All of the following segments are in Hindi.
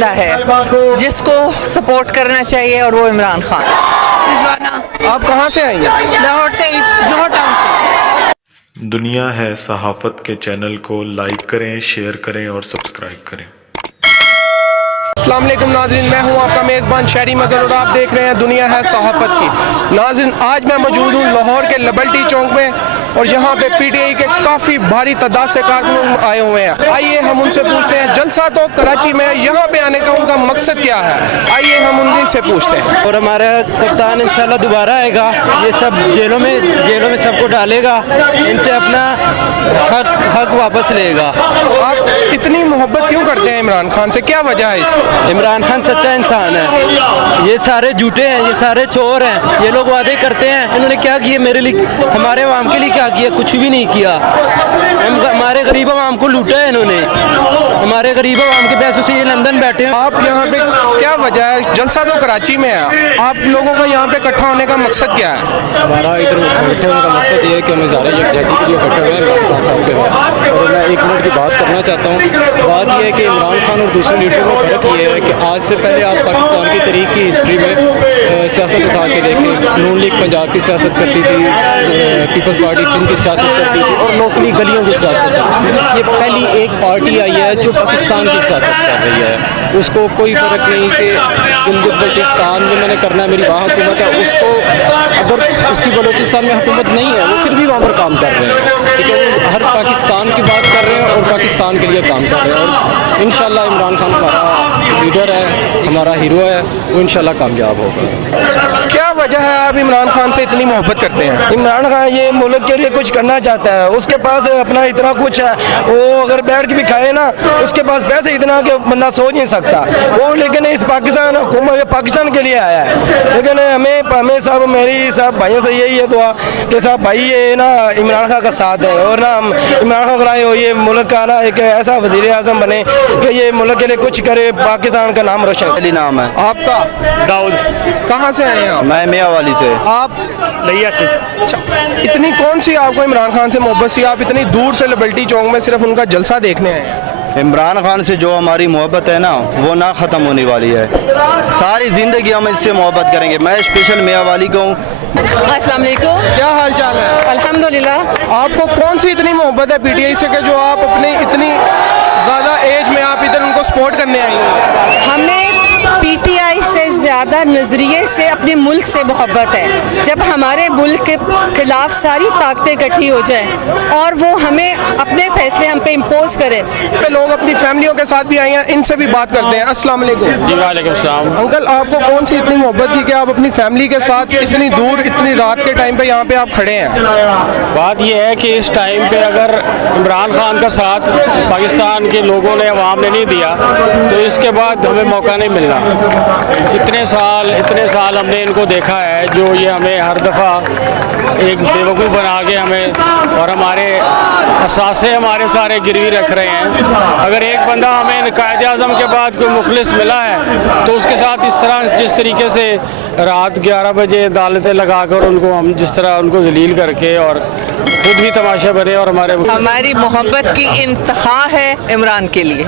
बंदा है जिसको सपोर्ट करना चाहिए और वो इमरान खान। आप कहाँ से आई हैं? लाहौर से, जोहर टाउन से। दुनिया है सहाफ़त के चैनल को लाइक करें, शेयर करें और सब्सक्राइब करें। अस्सलाम वालेकुम नाज़रीन, मैं हूं आपका मेज़बान शहरी मगर और आप देख रहे हैं दुनिया है सहाफ़त की। नाज़रीन, आज मैं मौजूद हूं लाहौर के लिबर्टी चौक में और यहां पे पीटीआई के काफ़ी भारी तादाद से कारकुन आए हुए हैं। आइए हम उनसे पूछते हैं, जलसा तो कराची में, यहाँ पे आने का उनका मकसद क्या है? आइए हम उन्हीं से पूछते हैं। और हमारा कप्तान इंशाल्लाह दोबारा आएगा, ये सब जेलों में सबको डालेगा, इनसे अपना हक वापस लेगा। आप इतनी मोहब्बत क्यों करते हैं इमरान खान से, क्या वजह है इसकी? इमरान खान सच्चा इंसान है, ये सारे झूठे हैं, ये सारे चोर हैं, ये लोग वादे करते हैं। इन्होंने क्या किया मेरे लिए, हमारे आवाम के लिए क्या किया? कुछ भी नहीं किया। हमारे गरीब आवाम को लूटा है इन्होंने, हमारे गरीब आवाम के पैसों से ये लंदन बैठे हैं। आप यहाँ पे क्या वजह है? जलसा तो कराची में है, आप लोगों का यहाँ पे इकट्ठा होने का मकसद क्या है? हमारा इधर इकट्ठे होने का मकसद ये है कि हम इज़हार यकजहती के लिए इकट्ठे हुए हैं इमरान खान साहब के बाद। और मैं एक मिनट की बात करना चाहता हूँ। बात यह है कि इमरान खान और दूसरे लीडरों में फ़र्क ये है कि आज से पहले आप पाकिस्तान की तरीक की हिस्ट्री में सियासत उठा के देखें। नून लीग पंजाब की सियासत करती थी, पीपल्स पार्टी सिंध की सियासत करती थी और लोकली गलियों की सियासत करती थी। ये पहली एक पार्टी आई है जो पाकिस्तान की सियासत कर रही है। उसको कोई फ़र्क नहीं कि गिलगित बल्टिस्तान में मैंने करना है, मेरी वहाँ हुकूमत है, उसको अगर उसकी बलूचिस्तान में हुकूमत नहीं है वो फिर भी वहाँ पर काम कर रहे हैं। ठीक है, वो हर पाकिस्तान की बात कर रहे हैं और पाकिस्तान के लिए काम कर रहे हैं। और इंशाल्लाह इमरान खान हमारा लीडर है, हमारा हीरो है, वो इंशाल्लाह कामयाब होगा। क्या वजह है आप इमरान खान से इतनी मोहब्बत करते हैं? इमरान खान ये मुल्क के लिए कुछ करना चाहता है, उसके पास अपना इतना कुछ है, वो अगर बैठ के भी खाए ना, उसके पास पैसे इतना कि बंदा सोच नहीं सकता वो। लेकिन इस पाकिस्तान हुकूमत पाकिस्तान के लिए आया है। लेकिन हमें सब मेरी सब भाइयों से यही है दुआ कि सब भाई ये ना इमरान खान का साथ है और ना हम इमरान खान कराए हो, ये मुल्क का ना एक ऐसा वज़ीर आज़म बने कि ये मुल्क के लिए कुछ करे, पाकिस्तान का नाम रोशन। नाम है आपका? दाऊद। कहाँ से आए हैं आप? मैं मियाँ वाली से। आप? लिया से। अच्छा, इतनी कौन सी आपको इमरान खान से मोहब्बत सी, आप इतनी दूर से लिबर्टी चौक में सिर्फ उनका जलसा देखने आए हैं? इमरान खान से जो हमारी मोहब्बत है ना वो ना ख़त्म होने वाली है, सारी ज़िंदगी हम इससे मोहब्बत करेंगे। मैं स्पेशल मियाँ वाली को हूँ। अस्सलाम वालेकुम। क्या हाल चाल है? अल्हम्दुलिल्लाह। आपको कौन सी इतनी मोहब्बत है पीटीआई से कि जो आप अपनी इतनी ज़्यादा एज में आप इधर उनको सपोर्ट करने आई हैं? हमें पीटीआई से ज़्यादा नज़रिए से अपने मुल्क से मोहब्बत है। जब हमारे मुल्क के खिलाफ सारी ताकतें इकट्ठी हो जाएं और वो हमें अपने फैसले हम पे इम्पोज करें। पे लोग अपनी फैमिलियों के साथ भी आए हैं, इनसे भी बात करते हैं। अस्सलाम वालेकुम। जी वालेकुम सलाम। अंकल, आपको कौन सी इतनी मोहब्बत थी कि आप अपनी फैमिली के साथ इतनी दूर इतनी रात के टाइम पे यहाँ पे आप खड़े हैं? बात यह है कि इस टाइम पे अगर इमरान खान का साथ पाकिस्तान के लोगों ने, अवाम ने नहीं दिया तो इसके बाद हमें मौका नहीं मिलना। इतने साल हमने इनको देखा है, जो ये हमें हर दफ़ा एक बेवकूफ़ बना के हमें और हमारे असासे हमारे सारे गिरवी रख रहे हैं। अगर एक बंदा हमें कायदे आज़म के बाद कोई मुखलिस मिला है तो उसके साथ इस तरह जिस तरीके से रात 11 बजे अदालतें लगाकर उनको हम जिस तरह उनको जलील करके और खुद भी तमाशा बने और हमारी मोहब्बत की इंतहा है इमरान के लिए।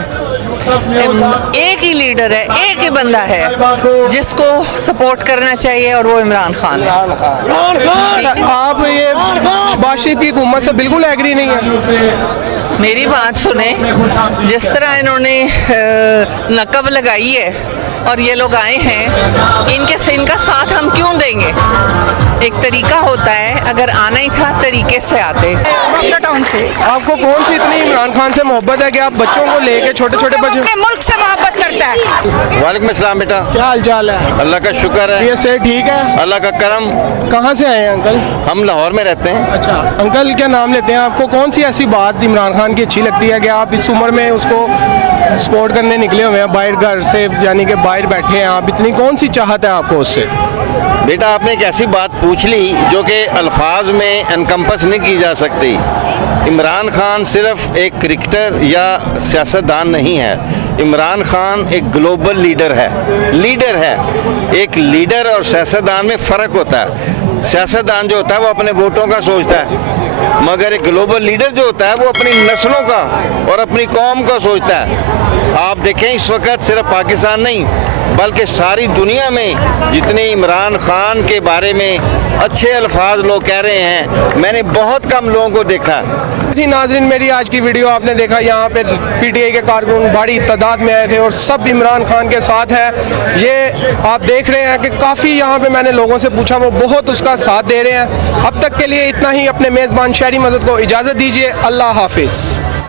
एक ही लीडर है, एक ही बंदा है जिसको सपोर्ट करना चाहिए और वो इमरान खान है। आप ये शहबाज शरीफ की हुकूमत से बिल्कुल एग्री नहीं है? मेरी बात सुने, जिस तरह इन्होंने नकब लगाई है और ये लोग आए हैं, इनका साथ हम क्यों देंगे? एक तरीका होता है, अगर आना ही था तरीके से आते। टाउन से। आपको कौन सी इतनी इमरान खान से मोहब्बत है कि आप बच्चों को लेके, छोटे छोटे बच्चे? अपने मुल्क से मोहब्बत करता है। वालेकुम अस्सलाम बेटा। क्या हाल चाल है? अल्लाह का शुक्र है। ये से ठीक है? अल्लाह का करम। कहाँ से आए हैं अंकल? हम लाहौर में रहते हैं। अच्छा अंकल, क्या नाम लेते हैं? आपको कौन सी ऐसी बात इमरान खान की अच्छी लगती है कि आप इस उम्र में उसको सपोर्ट करने निकले हुए हैं, बाहर घर से, यानी कि बाहर बैठे हैं आप, इतनी कौन सी चाहत है आपको उससे? बेटा आपने एक ऐसी बात पूछ ली जो कि अल्फाज में एनकम्पस नहीं की जा सकती। इमरान खान सिर्फ एक क्रिकेटर या सियासतदान नहीं है। इमरान खान एक ग्लोबल लीडर है। एक लीडर और सियासतदान में फ़र्क होता है। सियासतदान जो होता है वो अपने वोटों का सोचता है मगर एक ग्लोबल लीडर जो होता है वो अपनी नस्लों का और अपनी कौम का सोचता है। आप देखें इस वक्त सिर्फ पाकिस्तान नहीं बल्कि सारी दुनिया में जितने इमरान खान के बारे में अच्छे अल्फाज लोग कह रहे हैं, मैंने बहुत कम लोगों को देखा। थी नाज़रीन मेरी आज की वीडियो आपने देखा, यहाँ पे पीटीआई के कारकुन बड़ी तादाद में आए थे और सब इमरान खान के साथ है। ये आप देख रहे हैं कि काफ़ी यहाँ पे मैंने लोगों से पूछा, वो बहुत उसका साथ दे रहे हैं। अब तक के लिए इतना ही। अपने मेज़बान शहरी मस्जिद को इजाज़त दीजिए। अल्लाह हाफिज़।